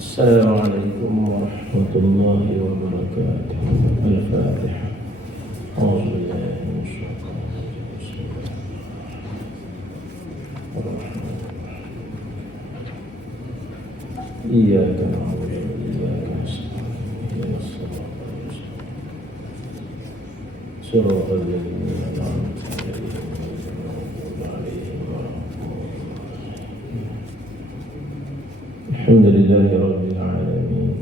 السلام عليكم ورحمة الله وبركاته. الفاتحة. أعوذ بالله من الشيطان الرجيم. الرحمن الرحيم. إياك نعبد وإياك نستعين. اهدنا الصراط المستقيم صراط الذين أنعمت عليهم غير المغضوب عليهم ولا الضالين. الحمد لله رب العالمين،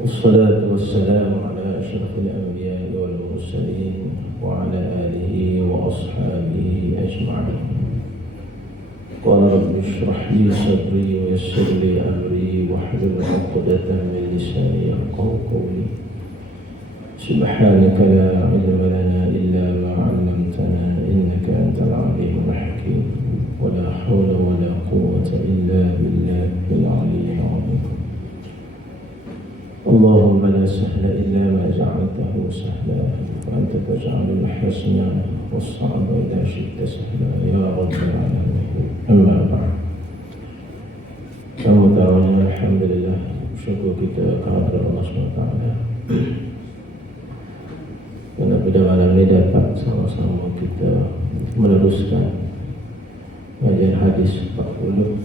والصلاة والسلام على أشرف الأنبياء والمرسلين وعلى آله وأصحابه أجمعين. قال رب اشرح لي صدري ويسر لي أمري واحلل عقدة من لساني يفقهوا قولي. سبحانك لا علم لنا إلا ما علمتنا إنك أنت العليم الحكيم. ولا حول ولا قوة إلا بالله العلي العظيم. اللهم لا سهل إلا ما جعلته سهلا وأنت تجعل الحزن والصعب إذا شئت سهلا يا رب العالمين. أما بعد، kamu tahunya alhamdulillah, syukur kita kepada Allah SWT karena pada malam ini dapat sama-sama kita meneruskan kajian hadis 40,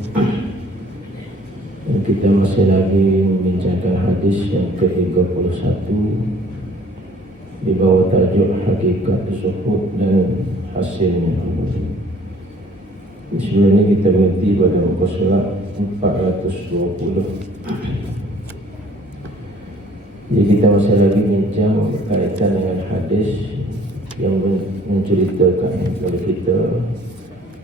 dan kita masih lagi membincangkan hadis yang ke-31 di bawah tajuk hakikat zuhud dan hasilnya. Sebelum ini kita berhenti pada muka surat 420. Jadi kita masih lagi bincang berkaitan dengan hadis yang menceritakan kepada kita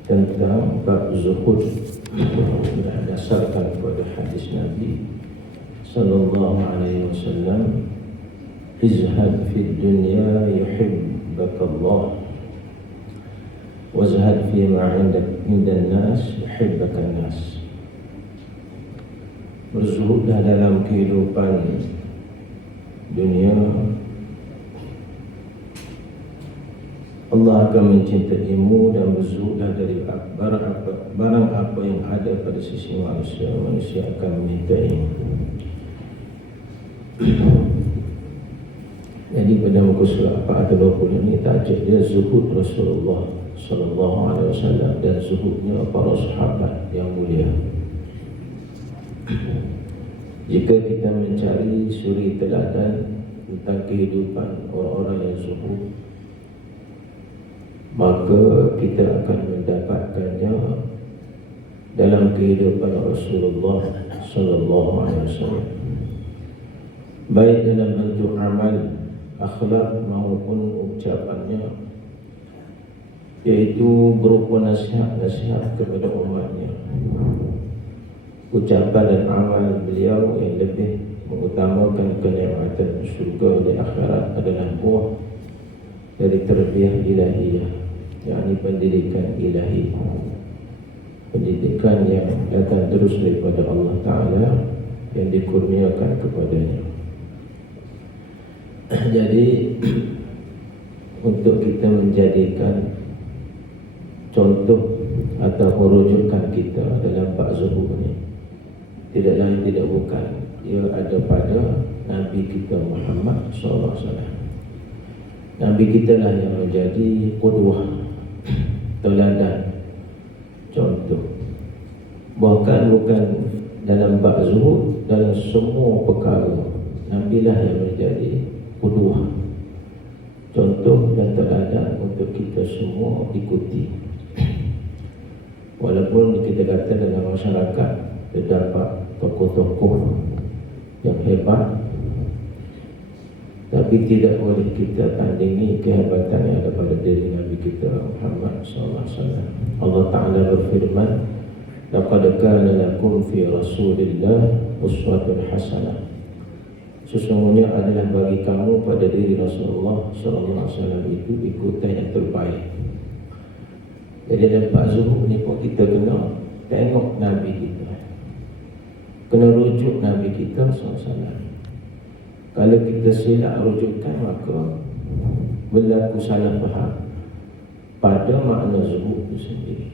tentang bab zuhud berdasarkan kepada hadis Nabi sallallahu alaihi wasallam, izhad fid dunya yuhibbukallah wazhad fi ma 'indan nas yuhibbukan nas. Berzuhudlah dalam kehidupan dunia, Allah akan mencintaimu, dan berzuhudlah dari barang apa yang ada pada sisi manusia, manusia akan menyintaimu. Jadi pada muka surat 420 ini tajuk dia zuhud Rasulullah sallallahu alaihi wasallam dan zuhudnya para sahabat yang mulia. Jika kita mencari suri teladan tentang kehidupan orang-orang yang zuhud, maka kita akan mendapatkannya dalam kehidupan Rasulullah sallallahu alaihi wasallam, baik dalam bentuk amal, akhlak maupun ucapannya, yaitu berupa nasihat kepada umatnya. Ucapan dan amal beliau yang lebih mengutamakan kenikmatan syurga di akhirat adalah buah dari tarbiyah ilahiyah, yakni pendidikan ilahi, pendidikan yang datang terus daripada Allah Ta'ala yang dikurniakan kepadanya. Jadi untuk kita menjadikan contoh atau merujukan kita dalam bab zuhud ini, tidak lain tidak bukan, ia ada pada Nabi kita Muhammad SAW. Nabi kita lah yang menjadi qudwah, teladan, contoh. Bahkan bukan dalam bab zuhud, dalam semua perkara Nabi lah yang menjadi qudwah, contoh dan teladan untuk kita semua ikuti. Walaupun kita kata dalam masyarakat terdapat tokoh-tokoh yang hebat, tapi tidak boleh kita tandingi kehebatan yang ada pada diri Nabi kita Muhammad SAW. Allah Ta'ala berfirman, laqad kana lakum fi Rasulillah uswatun hasanah. Sesungguhnya adalah bagi kamu pada diri Rasulullah SAW itu ikutan yang terbaik. Jadi dalam bab zuhud ni pun kita kena tengok Nabi kita, kena rujuk Nabi kita SAW. Kalau kita silap rujukan, maka berlaku salah faham pada makna zuhud itu sendiri.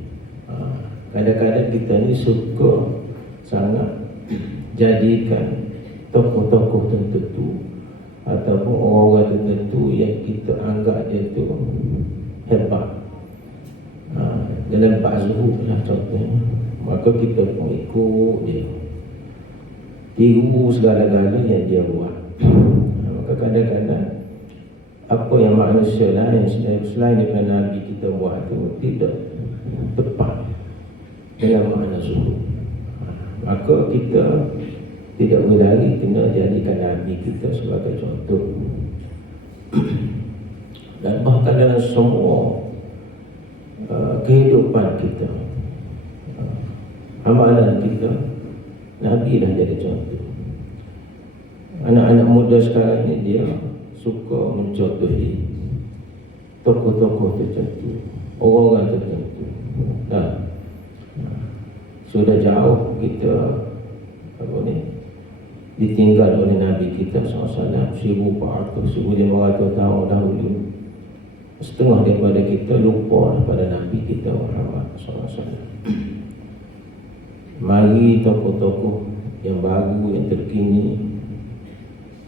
Kadang-kadang kita ni suka sangat jadikan tokoh-tokoh tertentu ataupun orang-orang tertentu yang kita anggap dia tu hebat dalam bab zuhud lah contohnya, maka kita pun ikut dia, tiru segala-galanya yang dia buat. Maka kadang-kadang apa yang manusia lain selain daripada Nabi kita buat tu tidak tepat dalam makna zuhud, maka kita tidak boleh lagi kena jadikan Nabi kita sebagai contoh. Dan bahkan dalam semua kehidupan kita, amalan kita, Nabi dah jadi contoh. Anak-anak muda sekarang ni dia suka mencontohi tokoh-tokoh tertentu, orang-orang tertentu. Sudah jauh kita ditinggal oleh Nabi kita SAW 1400-1500 tahun dahulu. Setengah daripada kita lupa pada Nabi kita Muhammad SAW. Mari tokoh-tokoh yang baru, yang terkini,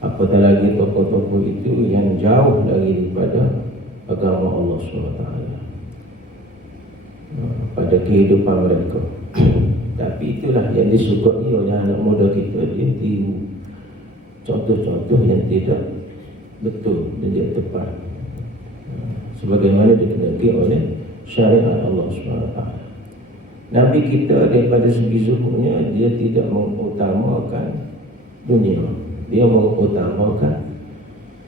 apatah lagi tokoh-tokoh itu yang jauh daripada agama Allah SWT, pada kehidupan mereka. Tapi itulah yang disukai oleh anak muda kita, dia tiru contoh-contoh yang tidak betul dan tidak tepat, sebagaimana dikehendaki oleh syariat Allah SWT. Nabi kita daripada segi zuhudnya, dia tidak mengutamakan dunia, dia mengutamakan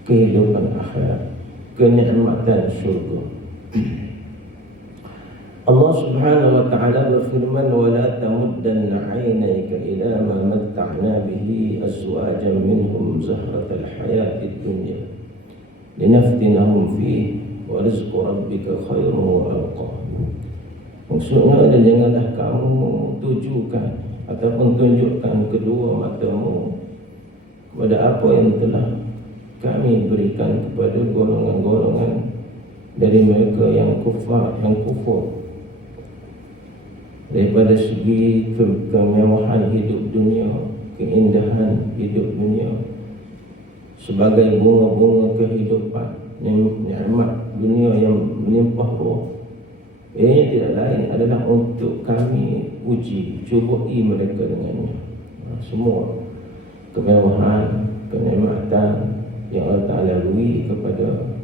kehidupan akhirat, kenikmatan syurga. Allah Subhanahu wa ta'ala berfirman, وَلَا تَمُدَّنَّ عَيْنَيْكَ إِلَى مَا مَتَّعْنَا بِهِ أَزْوَاجًا مِّنْهُمْ زَهْرَةَ الْحَيَاةِ الدُّنْيَا لِنَفْتِنَهُمْ فِيهِ وَرِزْقُ رَبِّكَ خَيْرٌ وَأَبْقَى. Maksudnya, janganlah kamu tujukan ataupun tunjukkan kedua matamu kepada apa yang telah kami berikan kepada golongan-golongan dari mereka yang kufar, yang kufur, daripada segi kemewahan hidup dunia, keindahan hidup dunia, sebagai bunga-bunga kehidupan, nikmat dunia yang melimpah ruah. Ia tidak lain adalah untuk kami uji, cubai mereka dengannya. Semua kemewahan, kenikmatan yang Allah Ta'ala beri kepada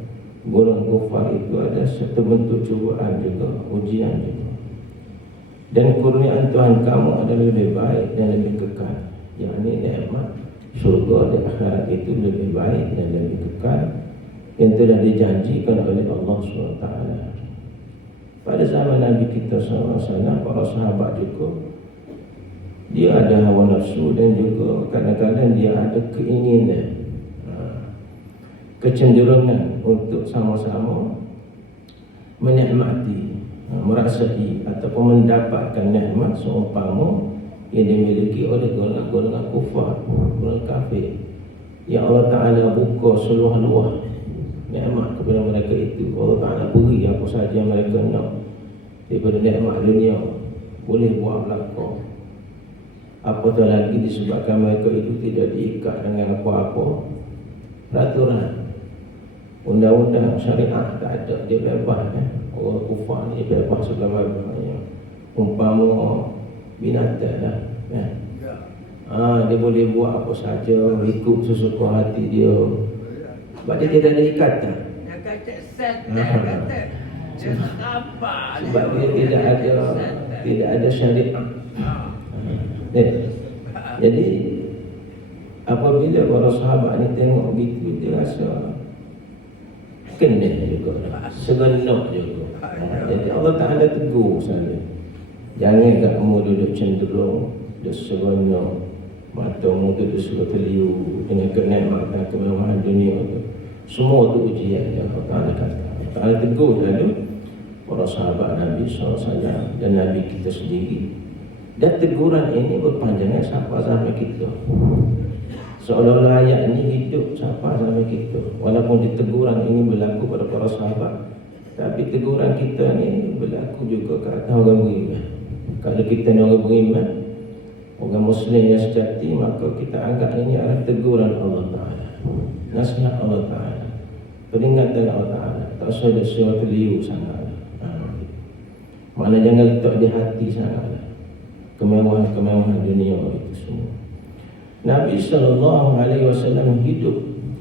golongan kufar itu ada satu bentuk cubaan juga, ujian juga. Dan kurniaan Tuhan kamu adalah lebih baik dan lebih kekal, yakni nikmat syurga di akhirat itu lebih baik dan lebih kekal, yang telah dijanjikan oleh Allah SWT. Pada zaman Nabi kita SAW, para sahabat juga, dia ada hawa nafsu dan juga kadang-kadang dia ada keinginan, kecenderungan untuk sama-sama menikmati, merasai ataupun mendapatkan nikmat seumpama yang dimiliki oleh golongan-golongan kufar, golongan kafir, yang Allah Ta'ala buka seluas-luas nikmat kepada mereka itu. Allah Ta'ala beri apa sahaja yang mereka nak daripada nikmat dunia, boleh buat belaka. Apatah lagi disebabkan mereka itu tidak diikat dengan apa-apa peraturan, undang-undang syariat, tak ada, dia bebas. Orang kufar ni bebas segala-galanya, umpama binatang lah. Dia boleh buat apa saja, ikut sesuka hati dia, sebab dia tidak ada ikatan. Sebab dia tidak ada syariat. Jadi apabila para sahabat ni tengok gitu, dia rasa kena juga, segenap juga. Jadi Allah Ta'ala tegur saya, jangan kamu duduk cenderung, duduk segenap, matamu duduk sekeliru dengan kenikmatan kemewahan dunia tu. Semua tu ujian yang Allah Ta'ala kata. Allah Ta'ala tegur lalu para sahabat Nabi SAW dan Nabi kita sendiri. Dan teguran ini berpanjangan sampai zaman kita, seolah-olah ayat ini hidup sampai zaman kita. Walaupun teguran ini berlaku pada para sahabat, tapi teguran kita ni berlaku juga ke atas orang beriman. Kalau kita ni orang beriman, orang Muslim yang sejati, maka kita anggap ini adalah teguran Allah Ta'ala, nasihat Allah Ta'ala, peringatan Allah Ta'ala. Tak usah ada sesuatu liu sangat. Mana jangan letak di hati sangat kemewahan-kemewahan dunia itu semua. Nabi SAW hidup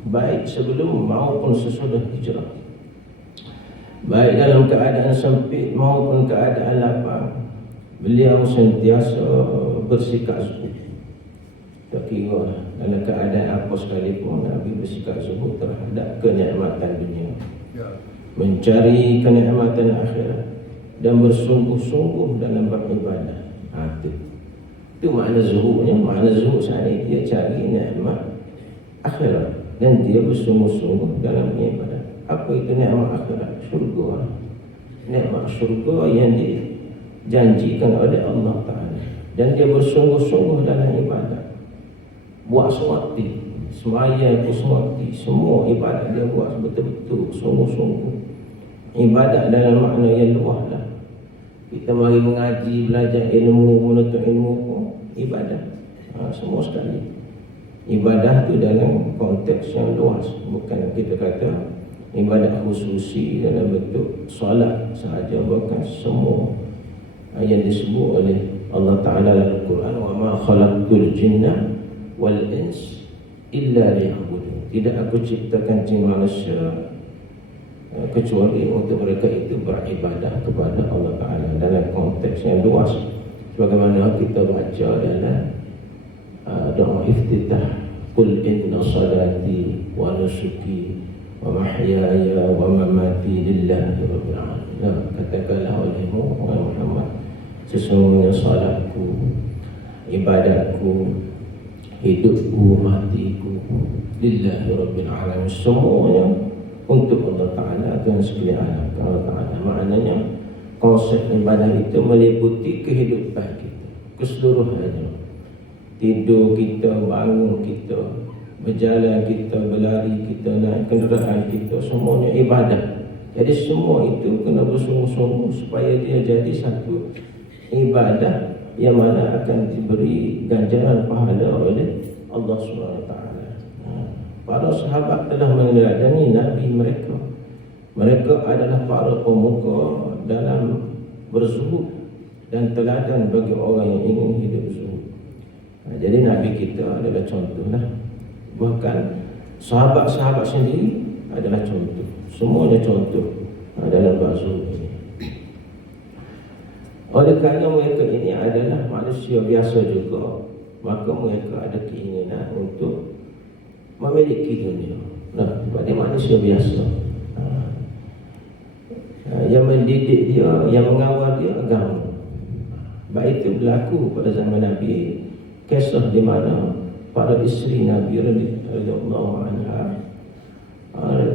baik sebelum maupun sesudah hijrah, baik dalam keadaan sempit maupun keadaan lapang. Beliau sentiasa bersikap zuhud. Tak kira dalam keadaan apa sekalipun, Nabi bersikap zuhud terhadap kenikmatan dunia, mencari kenikmatan akhirat dan bersungguh-sungguh dalam beribadah. Itu makna zuhudnya. Makna zuhud saat ini dia cari nikmat akhirat dan dia bersungguh-sungguh dalam ibadah. Apa itu nikmat akhirat? Syurga. Nikmat syurga yang dijanjikan oleh Allah Ta'ala, dan dia bersungguh-sungguh dalam ibadah. Buat sewakti, semaya pun sewakti, semua ibadah dia buat betul-betul sungguh-sungguh. Ibadat dalam makna yang luas lah. Kita mari mengaji, belajar ilmu, menuntut ilmu pun ibadah. Semua sekali. Ibadah tu dalam konteks yang luas, bukan kita kata ibadah khususi dalam bentuk solat sahaja, bukan semua yang disebut oleh Allah Ta'ala dalam Al-Quran. Wa ma khalaqtul jinna wal ins illa liya'budun. Tidak aku ciptakan jin manusia kecuali untuk mereka itu beribadah kepada Allah Ta'ala dalam konteks yang luas, sebagaimana kita baca dalam doa iftitah, qul inna salati wa nusuki wa mahyaya wa mamati lillahi rabbil alamin. Katakanlah olehmu Muhammad, sesungguhnya salatku, ibadatku, hidupku, matiku lillahi rabbil alamin, semuanya untuk Allah Ta'ala dan sekalian Allah Ta'ala. Maknanya konsep ibadah itu meliputi kehidupan kita keseluruhannya. Tidur kita, bangun kita, berjalan kita, berlari kita, naik kenderaan kita, semuanya ibadah. Jadi semua itu kena bersungguh-sungguh supaya dia jadi satu ibadah yang mana akan diberi ganjaran pahala oleh Allah SWT. Para sahabat telah meneladani Nabi mereka. Mereka adalah para pemuka dalam berzuhud dan teladan bagi orang yang ingin hidup zuhud. Jadi Nabi kita adalah contohlah. Bahkan sahabat-sahabat sendiri adalah contoh. Semuanya contoh dalam bab zuhud ini. Oleh kerana mereka ini adalah manusia biasa juga, maka mereka ada keinginan untuk memiliki dunia. Pada manusia biasa, yang mendidik dia, yang mengawal dia agama. Baik itu berlaku pada zaman Nabi. Kisah di mana para isteri Nabi radhiyallahu anha,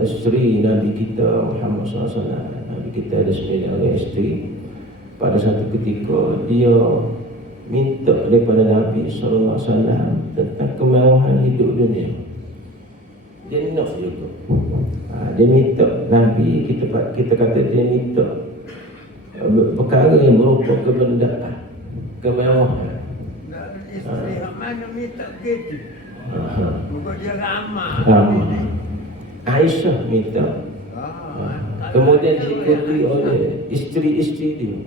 isteri Nabi kita Muhammad SAW, Nabi kita ada 9 orang isteri. Pada satu ketika dia minta daripada Nabi SAW tentang kemewahan hidup dunia. Dia nak juga. Dia minta Nabi, kita kata dia minta perkara yang berupa kebendaan, kemewahan. Isteri mana minta gitu? Bukan dia ramah. Aisyah minta. Kemudian diikuti oleh isteri-isteri dia.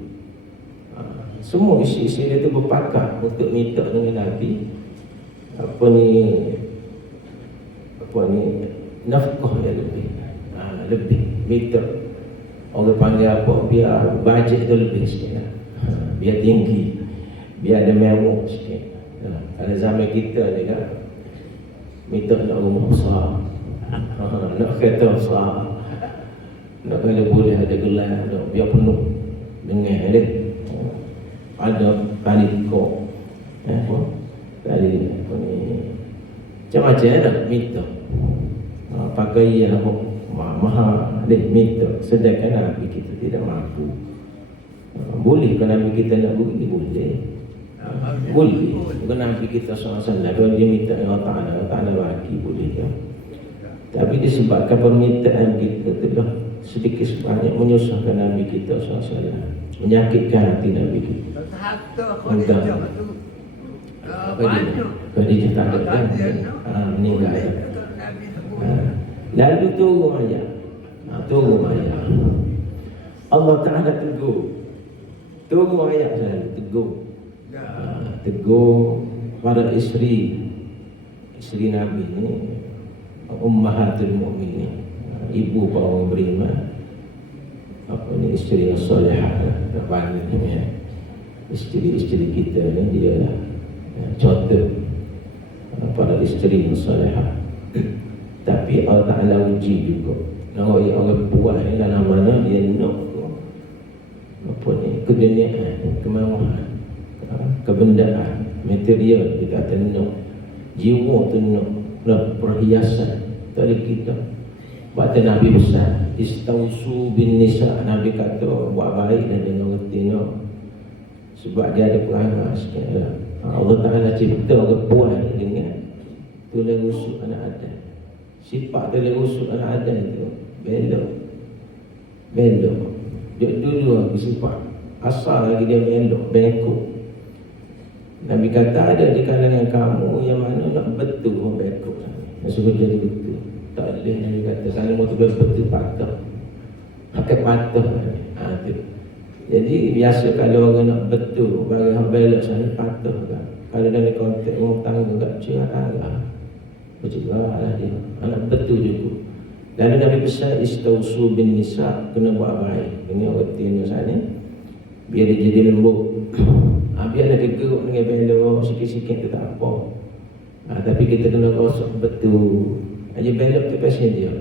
Semua isteri-isteri dia itu berpakat untuk minta dengan Nabi nafkah yang lebih minta. Orang panggil apa, biar bajet tu lebih sikit lah. Biar tinggi, biar ada mewah sikit. Ada zaman kita ni kan, minta nak rumah besar, nak kereta besar, nak kalau boleh ada gelar, biar penuh dengan dia. Ada tali kok, tali apa ni, macam-macam nak minta. Pakaian apa mahal dia minta, sedangkan Nabi kita tidak mampu. Boleh kalau Nabi kita nak beri, boleh. Boleh. Bukan Nabi kita SAW kalau dia minta Allah Ta'ala bagi, boleh kan? Tapi disebabkan permintaan kita telah sedikit sebanyak menyusahkan Nabi kita SAW, menyakitkan hati Nabi kita. Banyak. Khadijah tak ada kan? Meninggal. Boleh juga Nabi sebut. Lalu turun ayat. Turun ayat. Allah Ta'ala tegur. Turun ayat selalu tegur. Ya. Tegur para isteri Nabi ni, ummahatul mu'minin, ibu para orang beriman. Apa ni, isteri yang solehah, banyak ni. Isteri-isteri kita ni dia contoh para isteri yang solehah. Tapi Allah Ta'ala uji juga. Orang buat ni dalam mana dia nak apa ni, keduniaan, kemewahan, kebendaan, material dia kata nak, jiwa tu nak, perhiasan dari kita. Waktu Nabi besar, istausu bin nisa, Nabi kata buat baik dan jangan reti nak, sebab dia ada perangai sikit. Allah Ta'ala cipta orang puan dengan tulang rusuk anak Adam. Sifat tulang rusuk anak Adam itu belok. Dulu sifat asal lagi dia belok, bengkok. Nabi kata ada di kalangan kamu yang mana nak betul orang bengkok, nak suruh jadi betul. Tak boleh. Nabi kata kalau mau betul patah, pakai patah. Tu. Jadi biasa kalau orang nak betul, bagi hang belok sana patah kan. Kalau dalam konteks rumah tangga kat cerah tangga, bercerah dia. Anak betul juga. Lalu Nabi pesan istausu bin nisa, kena buat baik. Ini orang tina sana, biar dia jadi lembut. Biar ada geruk dengan belok sikit-sikit tu tak apa. Tapi kita kena rosak betul. Aja belok tu pasien dia.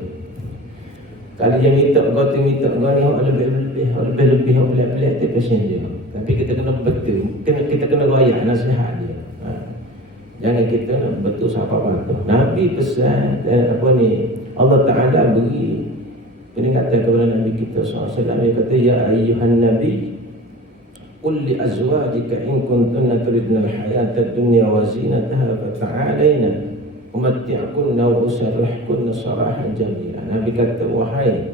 Kalau dia minta kau tu minta kau ni hak lebih-lebih, hak pelik-pelik tu pasien dia. Tapi kita kena betul. Kita kena royak nasihat dia. Jangan kita nak betul siapa patah. Nabi pesan apa ni, Allah Ta'ala beri peringatan kepada Nabi kita SAW. Dia kata, ya ayyuhan Nabi, qul li azwajika in kuntunna turidna al-hayata ad-dunya wa zinataha fata'alayna umatti'kunna wa usarrihkunna sarahan jamila. Nabi kata, wahai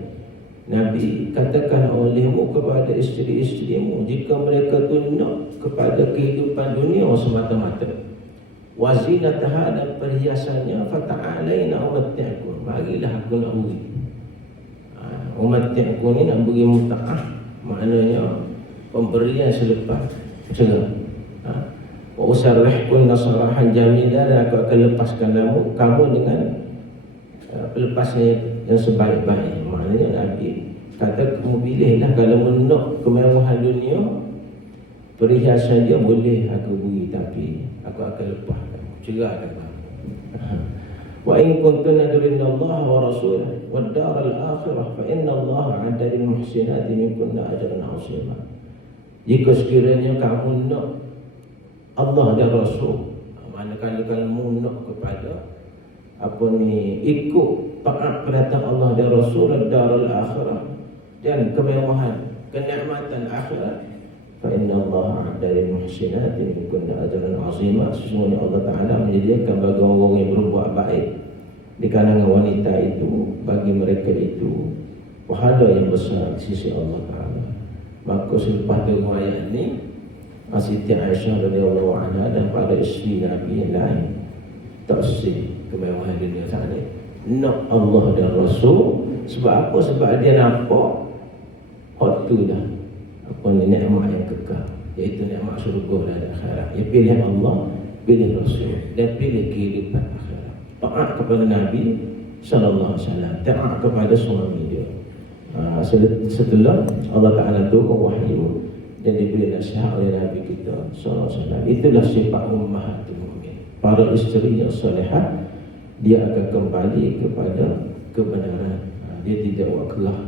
Nabi, katakan olehmu kepada isteri-isterimu jika mereka tunduk kepada kehidupan dunia semata-mata, wa zinataha, dan perhiasannya, fata'alayna umatti'kunna, marilah aku nak beri. Umatti'kunna ni nak beri muta'ah, maknanya pemberian selepas cerai. Wa usarrihkunna sarahan jamila, dan aku akan lepaskan kamu dengan pelepasnya yang sebaik-baik. Maknanya Nabi kata, kamu pilihlah, kalau nak kemewahan dunia, perhiasan dia boleh aku beri, tapi aku akan lepas kamu, ceraikan kamu. Wa in kuntunna turidna Allah wa rasulahu wad daral akhirah fa inna Allah 'adda lil muhsinati minkunna ajran 'azima. Jika sekiranya kamu nak Allah dan Rasul, manakala kamu nak kepada apa ni, ikut taat perintah Allah dan Rasul, darul akhirah, dan kemewahan, kenikmatan akhirat, fa inna Allah 'adda lil muhsinati minkunna ajran 'azima. Sesungguhnya Allah Ta'ala menyediakan bagi orang yang berbuat baik di kalangan wanita itu, bagi mereka itu pahala yang besar di sisi Allah Ta'ala. Maka selepas tu ayat ni, Siti Aisyah radhiyallahu anha dan pada isteri Nabi yang lain taksir kemewahan dunia sana, nak Allah dan Rasul. Sebab apa? Sebab dia nampak hak tu dah apa ni, nikmat yang kekal, iaitu nikmat syurga dan akhirat. Dia pilih Allah, pilih Rasul, dan pilih kehidupan akhirat. Taat kepada Nabi sallallahu alaihi wasallam, taat kepada suami dia. Setelah Allah Ta'ala turun wahyu dan diberi nasihat oleh Nabi kita sallallahu alaihi wasallam. Itulah sifat ummahatul mukmin, para isteri yang solehah. Dia akan kembali kepada kebenaran. Dia tidak buat kelah,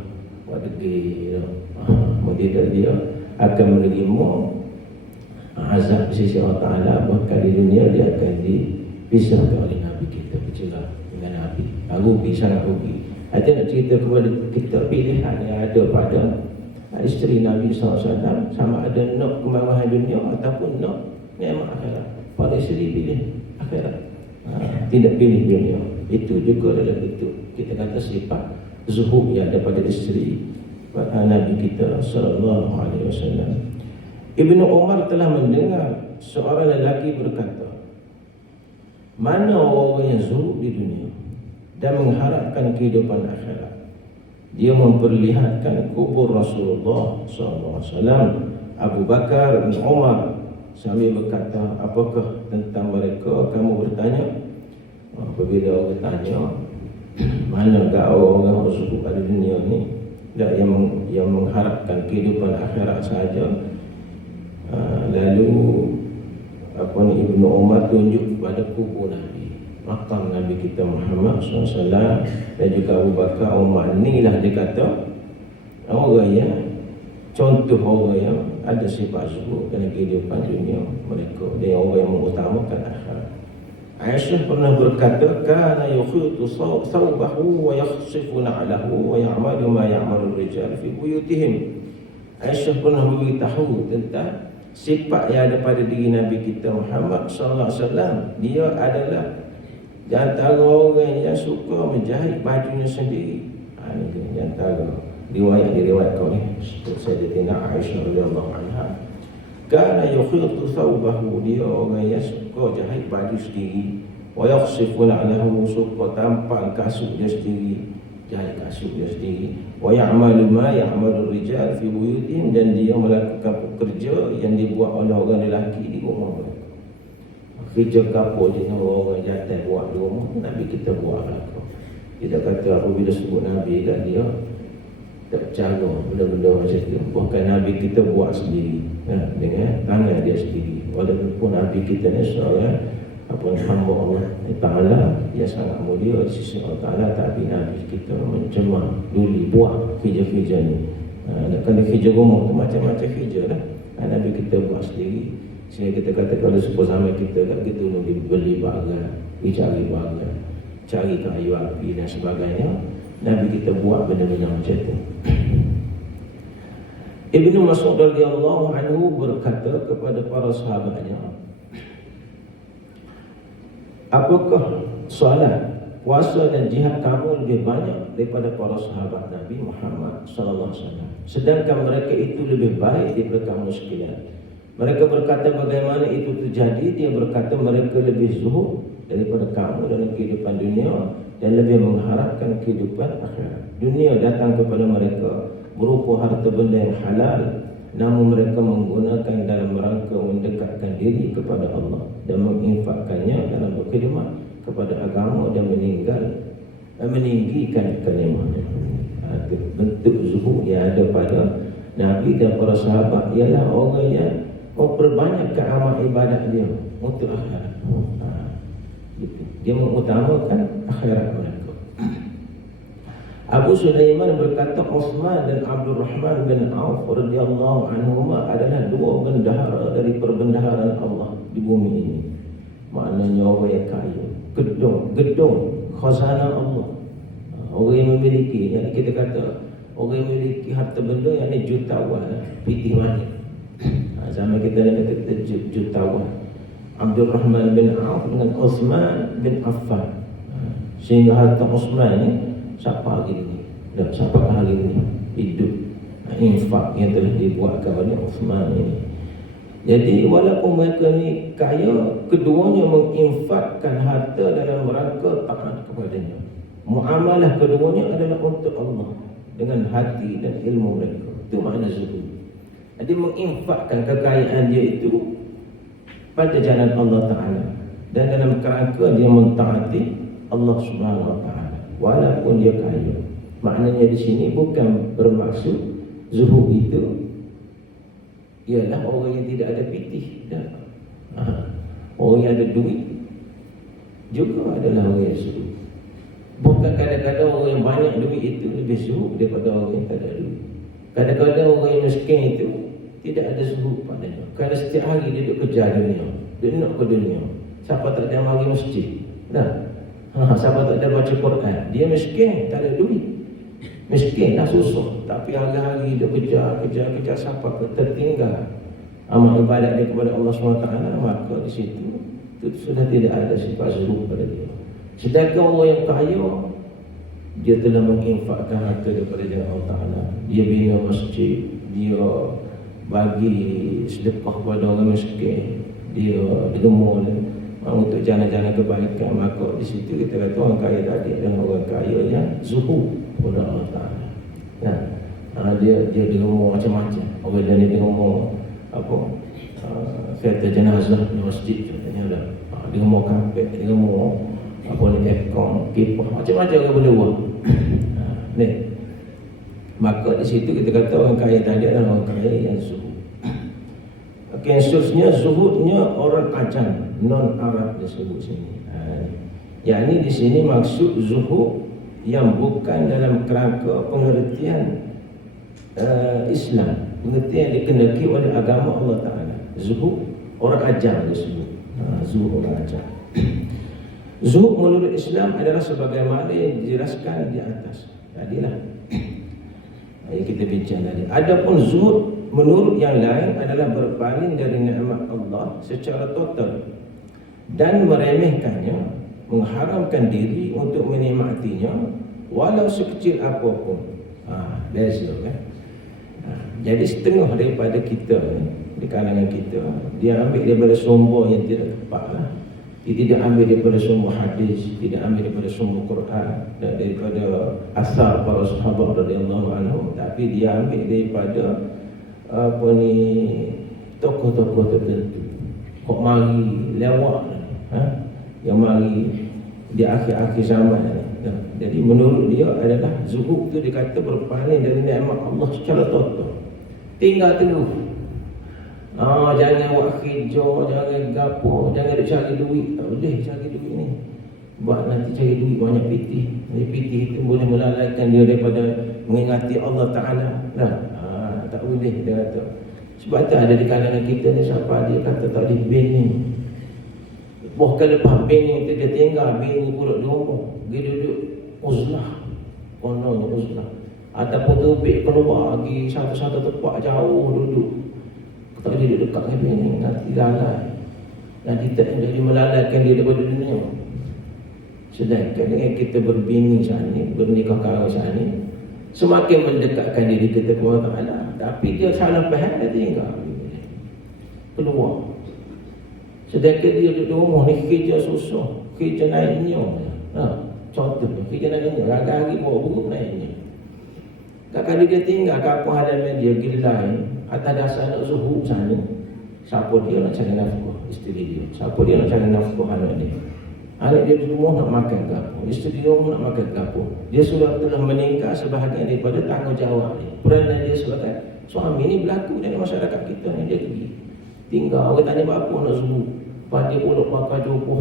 buat degil. Dia akan menerima azab di sisi Allah Ta'ala. Bahkan di dunia dia akan dipisahkan oleh Nabi kita, bercerai dengan Nabi. Rugi, sangat rugi. Ada nak cerita kepada kita pilihan yang ada pada isteri Nabi SAW, sama ada nak kemewahan dunia ataupun nak nikmat akhirat. Para isteri pilih akhirat, tidak pilih dunia. Itu juga dalam itu kita kata sifat zuhud yang ada pada isteri Nabi kita sallallahu alaihi wasallam. Ibnu Umar telah mendengar seorang lelaki berkata, Mana orang yang zuhud di dunia dan mengharapkan kehidupan akhirat? Dia memperlihatkan kubur Rasulullah SAW, Abu Bakar dan Umar, sambil berkata, apakah tentang mereka kamu bertanya? Apabila orang tanya, manakah orang yang zuhud pada dunia ni? Tak, yang mengharapkan kehidupan akhirat saja. Lalu Ibnu Umar tunjuk pada kubur Nabi, makam Nabi kita Muhammad SAW dan juga Abu Bakar, Umar. Inilah dia kata orang yang contoh orang yang ada sifat zuhud dalam kehidupan dunia mereka, dia orang yang mengutamakan akhirat. Aisyah pernah berkata, kana yukhitu thawbahu wa yakhsifu na'lahu wa ya'malu ma ya'malu rijal fi buyutihim. Aisyah pernah beritahu tentang sifat yang ada pada diri Nabi kita Muhammad sallallahu alaihi wasallam. Dia adalah di antara orang yang suka menjahit bajunya sendiri. Ini di antara riwayat-riwayat kau ni. Sayyidatina Aisyah radhiyallahu anha, kana yukhitu thawbahu, dia orang yang suka jahit baju sendiri, wa yakhsifu na'lahu, suka tampang kasut dia sendiri, jahit kasut dia sendiri, wa ya'malu ma ya'malu rijal fi buyutihim, dan dia melakukan pekerja yang dibuat oleh orang lelaki di rumah mereka. Kerja kapur dia orang jantan buat di rumah, Nabi kita buat lah. Kita kata apabila sebut Nabi kan, dia tak cara benda-benda macam tu. Bukan Nabi kita buat sendiri, dengan tangan dia sendiri. Walaupun Nabi kita ni seorang hamba Allah Ta'ala yang sangat mulia di sisi Allah Ta'ala, tapi Nabi kita mencemar dulu buat kerja-kerja ni. Kalau kerja rumah tu macam-macam kerja lah, Nabi kita buat sendiri. Sehingga kita kata kalau sepuluh zaman kita nak beli barang, cari barang, cari kayu api dan sebagainya, Nabi kita buat benda-benda macam tu. Ibnu Mas'ud radhiyallahu anhu berkata kepada para sahabatnya, apakah solat, puasa dan jihad kamu lebih banyak daripada para sahabat Nabi Muhammad sallallahu alaihi wasallam, sedangkan mereka itu lebih baik daripada kamu sekalian? Mereka berkata, bagaimana itu terjadi? Dia berkata, mereka lebih zuhud daripada kamu dalam kehidupan dunia dan lebih mengharapkan kehidupan akhirat. Dunia datang kepada mereka berupa harta benda yang halal, namun mereka menggunakan dalam rangka mendekatkan diri kepada Allah dan menginfakkannya dalam berkhidmat kepada agama dan meninggikan kalimahnya. Bentuk zuhud yang ada pada Nabi dan para sahabat ialah orang yang memperbanyakkan amal ibadat dia untuk akhirat. Dia mengutamakan akhirat mereka. Abu Sulaiman berkata, Uthman dan Abdul Rahman bin Auf radhiyallahu anhuma adalah dua bendahara dari perbendaharaan Allah di bumi ini. Maknanya orang yang kaya, gedung khazanah Allah. Orang yang memiliki, yang kita kata orang yang memiliki harta benda yang ni jutawan, piti manik. Zaman kita ni kata jutawan. Abdul Rahman bin Auf dengan Uthman bin Affan. Sehingga harta Uthman ni siapa hari ini dan siapa hari ini hidup infak yang telah dibuatkan oleh Uthman ini. Jadi walaupun mereka ni kaya, keduanya menginfakkan harta dalam rangka taat kepadanya. Muamalah keduanya adalah untuk Allah dengan hati dan ilmu mereka. Itu makna zuhud. Dia menginfakkan kekayaan dia itu pada jalan Allah Ta'ala dan dalam kerangka dia mentaati Allah Subhanahu Wa Ta'ala walaupun dia kaya. Maknanya di sini bukan bermaksud zuhud itu ialah orang yang tidak ada pitih dan orang yang ada duit juga adalah orang yang zuhud. Bukan kadang-kadang orang yang banyak duit itu lebih zuhud daripada orang yang tak ada duit. Kadang-kadang orang yang miskin itu tidak ada zuhud padanya. Kerana setiap hari dia duduk kejar dunia, dia nak ke dunia. Siapa tak ada mari masjid, siapa tak ada baca Quran, dia miskin, tak ada duit. Miskin dah susah, tapi hari-hari dia kejar, siapa tertinggal amal ibadat dia kepada Allah SWT, maka di situ itu sudah tidak ada sifat zuhud pada dia. Sedangkan orang yang kaya, dia telah menginfakkan harta daripada jalan Allah Ta'ala. Dia bina masjid, dia bagi sedekah kepada orang miskin, dia gemul untuk jalan-jalan kebaikan, maka di situ kita kata orang kaya tadi adalah orang kaya yang zuhud kepada Allah Ta'ala. Dia derma macam-macam. Orang dia derma apa, kereta jenazah di masjid contohnya dah. Derma kapet, derma apa ni, aircon, kipas, macam-macam orang boleh buat. Ni. Maka di situ kita kata orang kaya tadi adalah orang kaya yang zuhud. Okey, seterusnya zuhudnya orang ajam, non-Arab disebut sini. Yang ini di sini maksud zuhud yang bukan dalam kerangka pengertian Islam, pengertian yang dikehendaki oleh agama Allah Ta'ala. Zuhud orang ajam disebut. Zuhud orang ajam. Zuhud menurut Islam adalah sebagaimana yang dijelaskan di atas. Tadilah yang kita bincang tadi. Adapun zuhud menurut yang lain adalah berpaling dari nikmat Allah secara total dan meremehkannya, mengharamkan diri untuk menikmatinya walau sekecil apapun. Beza kan. Jadi setengah daripada kita di kalangan kita, dia ambil daripada sumber yang tidak tepat lah. Dia tidak ambil daripada sumber hadis, tidak ambil daripada sumber Quran dan daripada asar para sahabat radhiyallahu anhum, tapi dia ambil daripada apa ni, tokoh-tokoh tertentu. Kok mari lewat yang mari di akhir-akhir zaman. Jadi menurut dia adalah zuhud tu dikata berpaling dari nikmat Allah secara total. Tinggal terus. Jangan buat kerja, jangan gapo, jangan duk cari duit. Tak boleh cari duit ni. Buat nanti cari duit banyak piti. Piti itu boleh melalaikan dia daripada mengingati Allah Ta'ala. Tak boleh dia kata. Sebab tu ada di kalangan kita ni siapa dia kata tak boleh bini. Bahkan lepas bini tu dia tinggal bini pula di rumah. Dia duduk uzlah. Kononnya uzlah. Ataupun terbit keluar pergi satu-satu tempat jauh duduk. Tak boleh duduk dekat dengan bini. Nanti lalai. Nanti tak jadi melalaikan dia daripada dunia. Sedangkan dengan kita berbini sana, bernikah kahwin sana, semakin mendekatkan diri kita kepada Allah Ta'ala. Tapi dia salah faham, dia tinggal keluar. Sedangkan dia duduk rumah ni kerja susah, kerja naiknya. Contoh, kerja naiknya, hari-hari bawa buruk naiknya. Kadang-kadang dia tinggal kampung halaman dia gilai atas dasar nak zuhud sana. Siapa dia nak cari nafkah isteri dia? Siapa dia nak cari nafkah anak dia? Anak dia di rumah nak makan ke apa? Isteri dia rumah nak makan ke apa? Dia sudah telah meningkat sebahagian daripada tanggungjawab dia. Peranan dia sebagai suami ni berlaku dalam masyarakat kita ni. Dia pergi tinggal, orang tanya apa nak zuhud. Dia pula pakai jubah,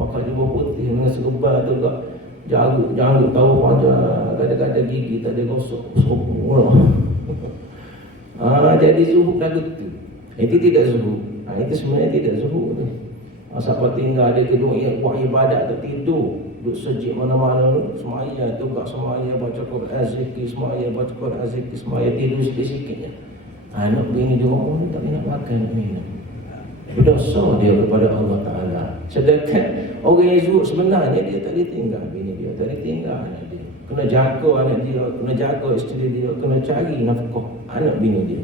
pakai jubah putih dengan serba tu tak jaruk tahu panjang, kadang-kadang gigi tak ada gosok. Jadi zuhud lagu tu. Itu tidak zuhud. Itu sebenarnya tidak zuhud tu. Siapa tinggal dia gedung buat ibadat tertidur, duduk sejik mana-mana, semaya, tugak semaya, baca Quran, zikir semaya, baca Quran, zikir semaya, tidur sikit-sikitnya. Anak bini di rumah ni tak nak makan, nak minum. Berdosa dia kepada Allah Ta'ala. Sedangkan orang yang zuhud sebenarnya dia tak boleh tinggal bini dia, tak boleh tinggal anak dia. Kena jaga anak dia, kena jaga isteri dia, kena cari nafkah anak bini dia.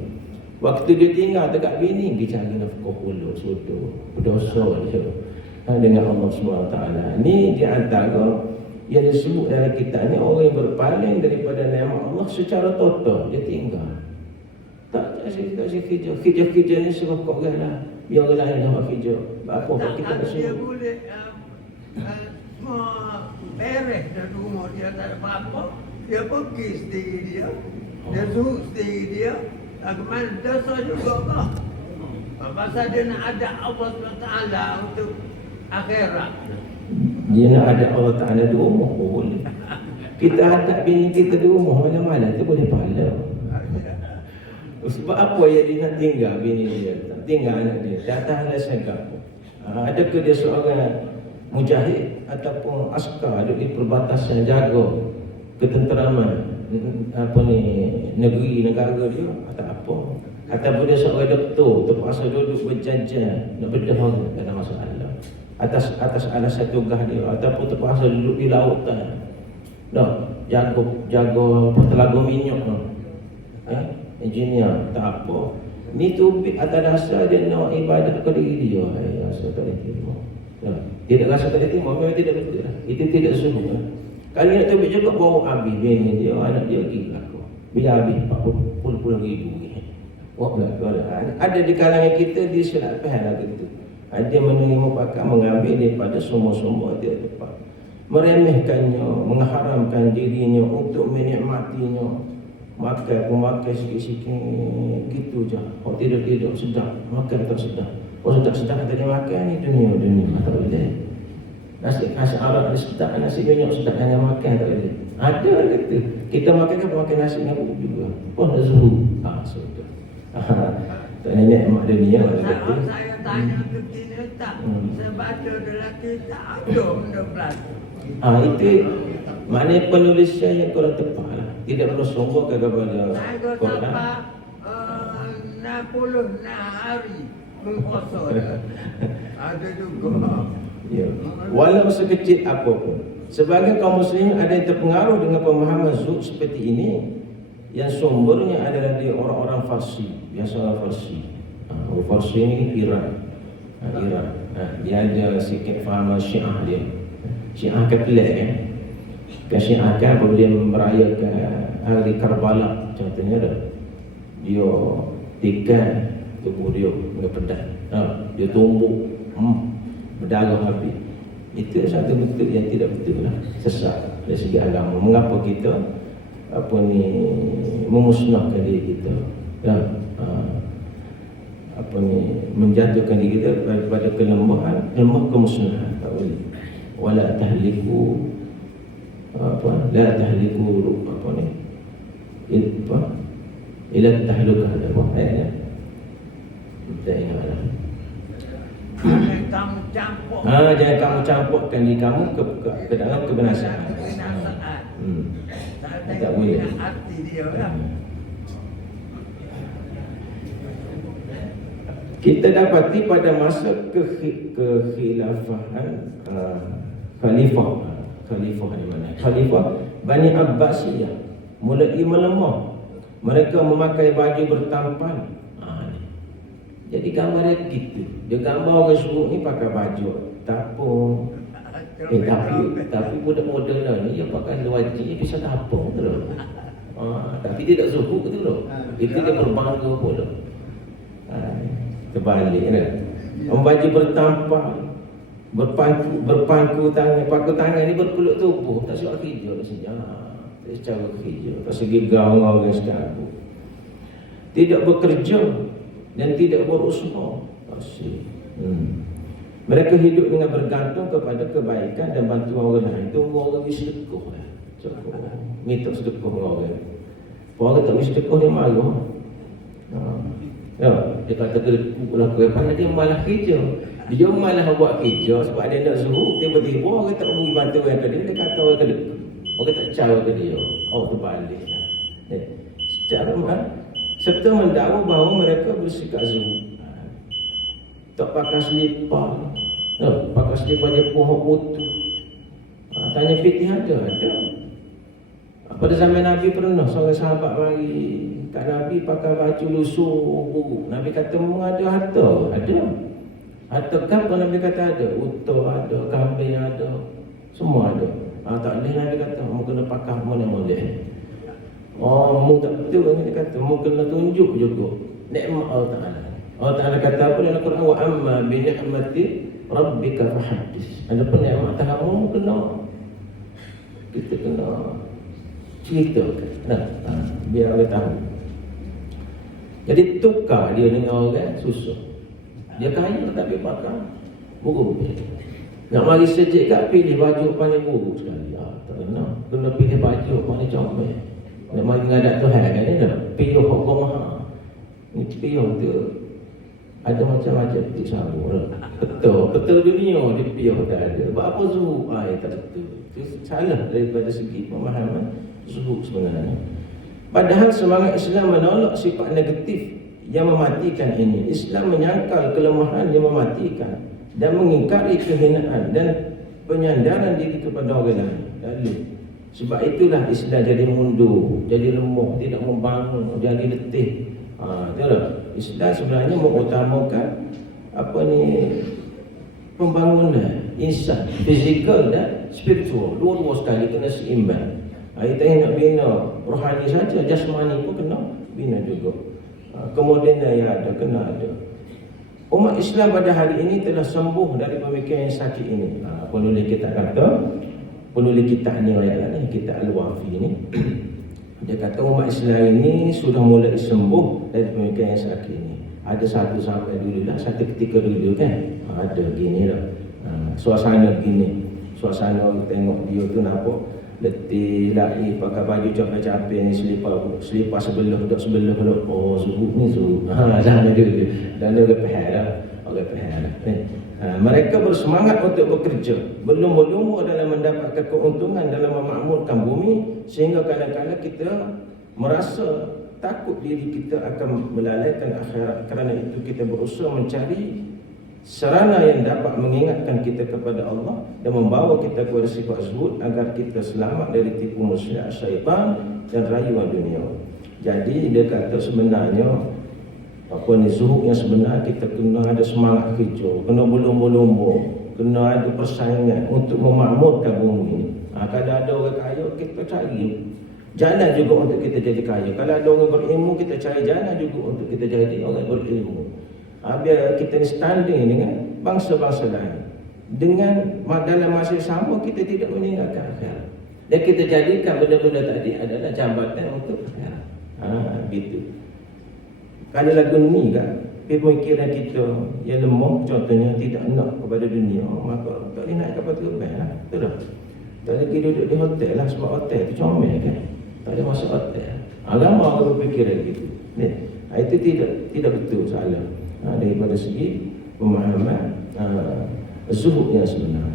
Waktu dia tinggal dekat bini, dia cari nafkah pula, sudu. Berdosa dia dengan Allah SWT. Ini di antara yang disebut dalam kitab ni, orang yang berpaling daripada nikmat Allah secara total. Dia tinggal. Tak asyik kerja. Kerja-kerja ni suruh kau lah. Biar orang lain dah buat kerja. Apa kita nak Dia suruh. boleh beres dari rumah dia, tak ada apa-apa. Dia pergi sendiri dia. Dia zuhud sendiri dia. Kemana dosa juga kau. Pasal dia nak ada Allah SWT untuk akhirat. Dia nak ada Allah Ta'ala di rumah pun boleh. Kita hadap bini kita di rumah mana-mana tu boleh pahala. Sebab apa yang dia nak tinggal bini dia, tinggal anak dia, datang alasan apa? Adakah dia seorang mujahid ataupun askar duduk di perbatasan jaga ketenteraman negeri negara dia atau apa? Ataupun dia seorang doktor terpaksa duduk berjanjian nak berdoa, tak ada masalah. Atas alasan tugas dia, ataupun terpaksa duduk di lautan. Jaga telaga minyak. Engineer, tak apa. Ni tu atas dasar dia nak ibadat ke diri dia. Saya tak boleh terima. Ya. Tidak rasa tak terima, memang tidak betul. Itu tidak sungguh. Kalau nak tengok juga bawa habis bini dia, anak dia gila kau. Bila habis 40 ribu ni. Wah belakang ada di kalangan kita dia silap faham gitu. Ada menerima pakar mengambil daripada semua-semua dia tepat. Meremehkannya, mengharamkan dirinya untuk menikmatinya. Makan sikit-sikit gitu je. Oh tidak sedap, makan tak sedap. Oh sedap tadi makan ni dunia tak boleh. Nasi Arab ni sedap, nasi minyak sedap hanya makan tak boleh. Ada kata kita makan kan makan nasi dengan bubur juga. Oh dah zuhu. Sudah. Tak nikmat dunia macam tu. Saya tanya begini tak, sebaca dalam kitab ada benda berlaku. Itu maknanya penulisan yang kurang tepat lah. Tidak perlu sombong kepada Quran. Saya sampai 60 hari berpuasa. Ada juga. Ya. Walau sekecil apapun. Sebagai kaum muslimin ada yang terpengaruh dengan pemahaman zuhud seperti ini, yang sumbernya adalah di orang-orang Farsi, biasa orang Farsi. Orang Farsi ini Iran. Iran. Dia ada sikit faham Syiah dia. Syiah kan pelik kan? Syiah kan apabila merayakan hari Karbala contohnya dah. Dia tikar tubuh dia dengan pedang. Dia tumbuk berdarah habis. Itu satu bentuk yang tidak betul lah, sesat dari segi agama. Mengapa kita memusnahkan diri kita, menjatuhkan diri kita pada kelemah kemusnahan. Tak boleh. Wala tahliku la tahliku ila tahlukah ayatnya. Kita ingatlah. Jangan kamu campur. Jangan kamu campurkan diri kamu ke dalam kebinasaan. Tak boleh. Hati dia kan. Kita dapati pada masa kekhilafahan Khalifah di mana? Khalifah Bani Abbasiyah mulai melemah. Mereka memakai baju bertampan. Jadi gambar dia begitu. Dia gambar orang suruh ni pakai baju tapung. Tapi muda-muda lah ni dia pakai wajib ni bisa tapung tu loh. Tapi tidak suruh tu loh. Itu dia berbangga pula. Terbalik kan. Baju bertampan, berpangku tangan, paku tangan ni berpeluk tubuh, tak sebab kerja di sini. Secara kerja, tak segi gaung orang sekarang. Tidak bekerja dan tidak berusaha. Mereka hidup dengan bergantung kepada kebaikan dan bantuan orang lain. Itu orang bersedekah. Minta sedekah orang. Orang tak bersedekah dia malu. Dia kata pula kerepan dia malah kerja. Dia malah buat kerja sebab dia nak zuhud. Tiba-tiba orang tak beri bantuan ke dia. Dia kata orang ke dia. Orang tak cara ke dia. Terbalik. Secara serta mendakwa bahawa mereka bersikap zuhud. Tak pakai selipar. Pakai selipar dia pohon putu. Tanya fitih ada. Pada zaman Nabi pernah seorang sahabat mari kat Nabi pakai baju lusuh buruk. Nabi kata memang ada harta. Ada. Harta kapal Nabi kata ada. Unta ada, kambing ada. Semua ada. Tak boleh Nabi kata mu kena pakai mana boleh. Mu tak betul Nabi kata mu kena tunjuk juga nikmat Allah Taala. Allah Taala kata apa dalam Quran, wa amma bi ni'mati rabbika fahaddis. Ada pun nikmat Tuhanmu kena kita kena cerita. Biar orang tahu. Jadi tukar dia dengan orang susah. Dia kaya tapi pakai buruk. Nak mari sejik kat pilih baju paling buruk sekali. Tak kena pilih baju paling comel. Nak mari ngadak Tuhan kan dia pilih hukum mahal. Ni pilih tu ada macam-macam titik sabur. Betul dunia dia pilih dah ada. Sebab apa zuhud? Tak betul. Itu salah daripada segi pemahaman zuhud sebenarnya. Padahal semangat Islam menolak sifat negatif yang mematikan ini. Islam menyangkal kelemahan yang mematikan dan mengingkari kehinaan dan penyandaran diri kepada orang lain. Sebab itulah Islam jadi mundur, jadi lemah, tidak membangun, jadi letih. Itulah Islam sebenarnya mengutamakan pembangunan. insan, fizikal dan spiritual, dua-dua sekali kena seimbang. Kita nak bina rohani saja, jasmani pun kena bina juga. Kemudian yang ada kena ada. Umat Islam pada hari ini telah sembuh dari pemikiran yang sakit ini. Penulis kita kata, penulis kita ni ayat ni, kita Al-Wafi ni, dia kata umat Islam ini sudah mulai sembuh dari pemikiran yang sakit ini. Ada satu sampai dulu lah, satu ketika dulu kan, ada gini lah, suasana begini, suasana tengok dia tu nampak letih, lain, pakai baju capek-capek ni, selipar sebelah, duduk sebelah, oh zuhud ni zuhud, sama dia, dan dia faham lah, orang faham lah. Mereka bersemangat untuk bekerja, berlumba-lumba dalam mendapatkan keuntungan dalam memakmurkan bumi, sehingga kadang-kadang kita merasa takut diri kita akan melalaikan akhirat. Kerana itu kita berusaha mencari sarana yang dapat mengingatkan kita kepada Allah dan membawa kita kepada sifat zuhud agar kita selamat dari tipu muslihat syaitan dan rayuan dunia. Jadi dia kata sebenarnya apa ni, zuhud yang sebenar kita kena ada semangat kerja, kena berlumba-lumba, kena ada persaingan untuk memakmurkan bumi ni. Kalau ada orang kaya, kita cari jalan juga untuk kita jadi kaya. Kalau ada orang berilmu, kita cari jalan juga untuk kita jadi orang berilmu. Biar kita ni standing dengan bangsa-bangsa lain. Dengan dalam masa sama kita tidak meninggalkan akhirat. Dan kita jadikan benda-benda tadi adalah jambatan untuk akhirat. Gitu. Kalau lagu ni kan, pemikiran kita yang lemah, contohnya tidak nak kepada dunia, maka tak boleh naik kapal terbang lah. Betul tak? Tak lagi duduk di hotel lah, sebab hotel tu comel kan. Tak ada masuk hotel. Ramai orang berfikiran gitu. Itu tidak betul salah. Daripada segi pemahaman zuhud yang sebenar.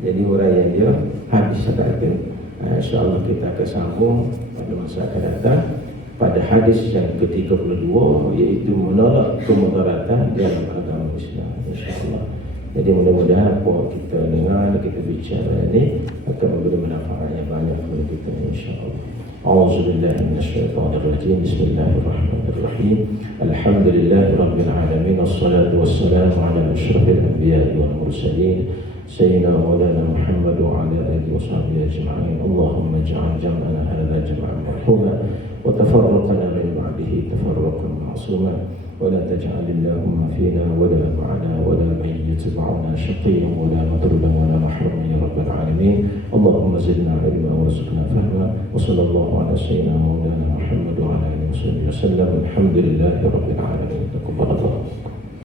Jadi huraian dia hadis terakhir. InsyaAllah kita akan sambung pada masa akan datang pada hadis yang ke-32, iaitu menolak kemudaratan dalam agama Islam, insyaAllah. Jadi mudah-mudahan apa kita dengar, kita bicara ini akan memberi manfaat yang banyak kepada kita, insyaAllah. A'udzubillahi minasyaitonir rajim. Bismillahirrahmanirrahim. Alhamdulillahi rabbil alamin, wassalatu wassalamu ala asyrafil anbiya'i wal mursalin, sayyidina maulana Muhammad wa ala alihi wa sahbihi ajma'in. Allahumma ij'al jam'ana hadha jam'an marhuma wa tafarraqana min ba'dihi tafarraqan ma'suma wa la taj'al Allahumma fina wa la ma'ana wa la يتبعنا شقيا ولا مطردا ولا محروما يا رب العالمين. اللهم زدنا علما وارزقنا فهما وصلى الله على سيدنا مولانا محمد وعلى اله وصحبه وسلم. الحمد لله رب العالمين. تقبل الله.